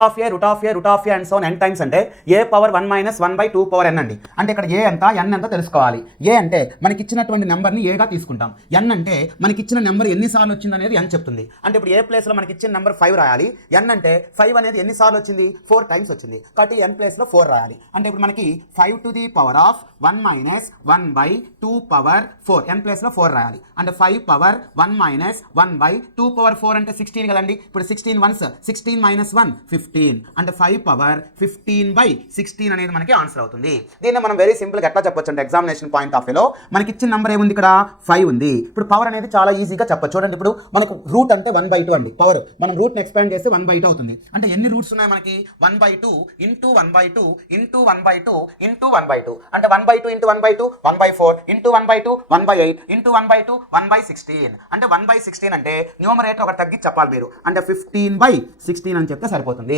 of a, root of a, root of a and so on n times అంటే a power 1 minus 1/2 power n అండి. అంటే ఇక్కడ a ఎంత n ఎంత తెలుసుకోవాలి. a అంటే మనకి ఇచ్చినటువంటి నెంబర్ని a గా తీసుకుంటాం. n అంటే మనకి ఇచ్చిన నెంబర్ ఎన్నిసార్లు వచ్చింది అనేది n చెప్తుంది. అంటే ఇప్పుడు a ప్లేస్లో మనకి ఇచ్చిన నెంబర్ 5 రాయాలి. n అంటే 5 అనేది ఎన్నిసార్లు వచ్చింది, 4 టైమ్స్ వచ్చింది. కాబట్టి n ప్లేస్లో 4 రాయాలి. అంటే ఇప్పుడు మనకి 5 to the power of 1 minus 1/2 power 4 n ప్లేస్లో 4 రాయాలి. అంటే 5 పవర్ 1 మైనస్ 1/2 పవర్ 4 అంటే 16 కదండి. ఇప్పుడు 16 వన్స్ 16 మైనస్ 1 15 అంటే 5 పవర్ 15/16 అనేది మనకి ఆన్సర్ అవుతుంది. దీన్ని మనం వెరీ సింపుల్గా ఎట్లా చెప్పొచ్చు అంటే ఎగ్జామినేషన్ పాయింట్ ఆఫ్ వ్యూలో మనకి ఇచ్చిన నెంబర్ ఏముంది, ఇక్కడ 5 ఉంది. ఇప్పుడు పవర్ అనేది చాలా ఈజీగా చెప్పొచ్చు. చూడండి, ఇప్పుడు మనకు రూట్ అంటే 1/2 అండి. పవర్ మనం రూట్ని ఎక్స్పాండ్ చేస్తే 1/2 అవుతుంది. అంటే ఎన్ని రూట్స్ ఉన్నాయి మనకి, 1/2 ఇంటూ 1/2 ఇంటూ 1/2 ఇంటూ 1/2 అంటే 1/2 ఇంటూ 1/2 1/4 ఇంటూ 1/2 1/8 ఇంటూ 1/2 1/16 అంటే 1/16 అంటే న్యూమరేటర్ ఒకటి తగ్గించి చెప్పాలి మీరు. అంటే 15/16 అని చెప్తే సరిపోతుంది.